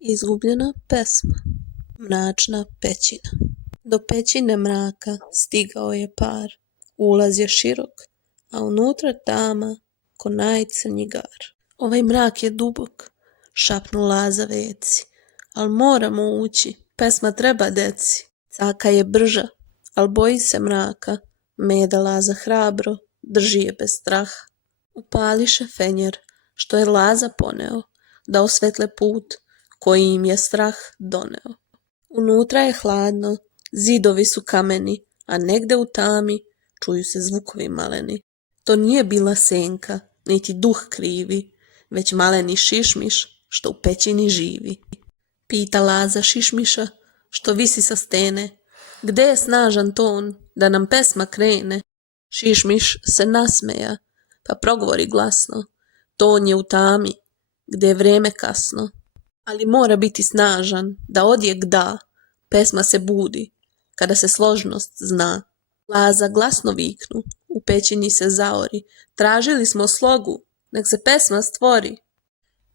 Izgubljena pesma. Mračna pećina. Do pećine mraka stigao je par. Ulaz je širok, a unutra tama ko najcrnji gar. Ovaj mrak je dubok, šapnu Laza Veci, al moramo ući, pesma treba deci. Caka je brža, al boji se mraka, Meda Laza hrabro, drži je bez straha. Upališe fenjer, što je Laza poneo, da osvetle put koji im je strah doneo. Unutra je hladno, zidovi su kameni, a negde u tami čuju se zvukovi maleni. To nije bila senka, niti duh krivi, već maleni šišmiš što u pećini živi. Pita Laza šišmiša što visi sa stene, gde je snažan ton da nam pesma krene. Šišmiš se nasmeja, pa progovori glasno, ton je u tami, gde je vreme kasno. Ali mora biti snažan, da odjek da, pesma se budi, kada se složnost zna. Laza glasno viknu, u pećini se zaori, tražili smo slogu, nek se pesma stvori.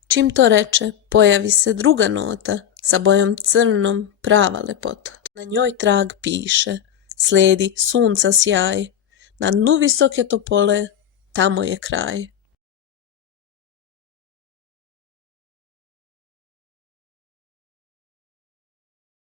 Čim to reče, pojavi se druga nota, sa bojom crnom, prava lepota. Na njoj trag piše, sledi sunca sjaj, na dnu visoke topole, tamo je kraj.